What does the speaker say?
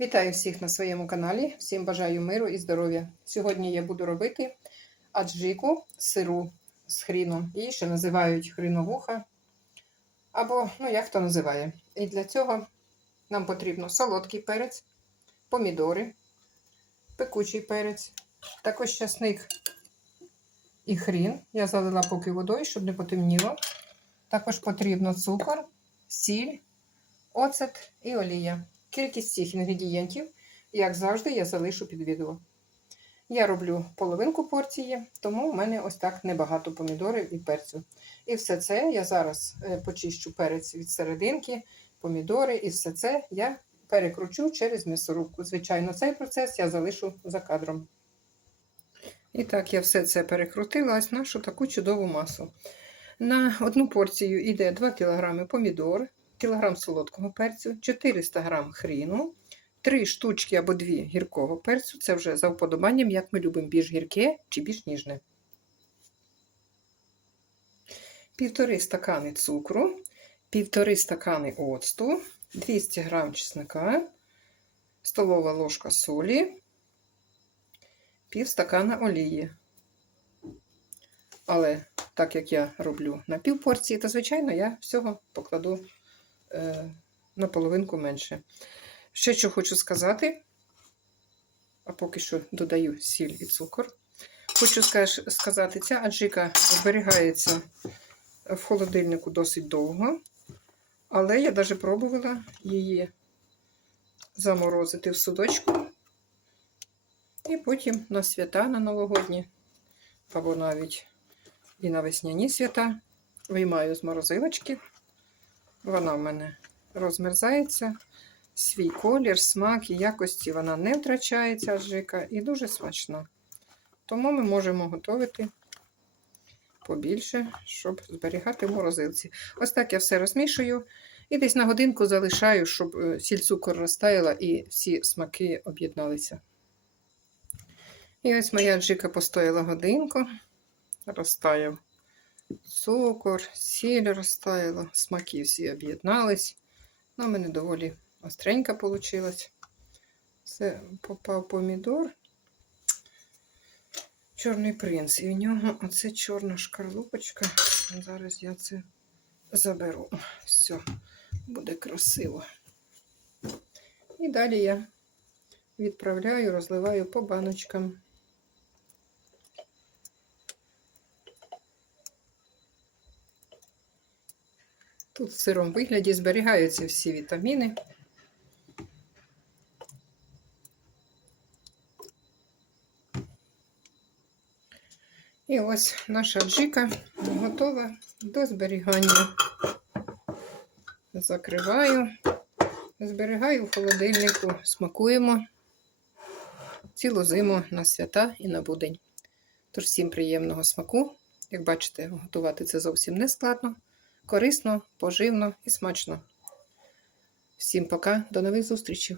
Вітаю всіх на своєму каналі. Всім бажаю миру і здоров'я. Сьогодні я буду робити аджику сиру з хріном. Її ще називають хріновуха. Або, ну, як хто називає. І для цього нам потрібно солодкий перець, помідори, пекучий перець, також часник і хрін. Я залила поки водою, щоб не потемніло. Також потрібно цукор, сіль, оцет і олія. Кількість цих інгредієнтів, як завжди, я залишу під відео. Я роблю половинку порції, тому в мене ось так небагато помідорів і перцю. І все це я зараз е, почищу перець від серединки, помідори, і все це я перекручу через м'ясорубку. Звичайно, цей процес я залишу за кадром. І так, я все це перекрутила ось нашу таку чудову масу. На одну порцію йде 2 кг помідор, кілограм солодкого перцю, 400 г хріну, 3 штучки або 2 гіркого перцю. Це вже за вподобанням, як ми любимо більш гірке чи більш ніжне. Півтори стакани цукру, півтори стакани оцту, 200 г чесника, столова ложка солі, пів стакана олії. Але так як я роблю на пів порції, то, звичайно, я всього покладу на половинку менше. Ще що хочу сказати, а поки що додаю сіль і цукор. Хочу сказати, ця аджика зберігається в холодильнику досить довго, але я навіть пробувала її заморозити в судочку. І потім на свята на новогодні, або навіть і на весняні свята виймаю з морозилочки. Вона в мене розмерзається, свій колір, смак і якості вона не втрачається аджика і дуже смачна. Тому ми можемо готувати побільше, щоб зберігати в морозилці. Ось так я все розмішую і десь на годинку залишаю, щоб е, сіль цукор розтаяла і всі смаки об'єдналися. І ось моя аджика постояла годинку, розтаяв цукор, сіль розтаяла, смаки всі об'єднались. Ну, мене доволі остренька вийшла. Це попав помідор. Чорний принц. І в нього оце чорна шкарлупочка. Зараз я це заберу. Все, буде красиво. І далі я відправляю, розливаю по баночкам. Тут в сирому вигляді зберігаються всі вітаміни. І ось наша джика готова до зберігання. Закриваю, зберігаю в холодильнику, смакуємо цілу зиму на свята і на будень. Тож всім приємного смаку. Як бачите, готувати це зовсім не складно корисно, поживно і смачно. Всім пока, до нових зустрічей!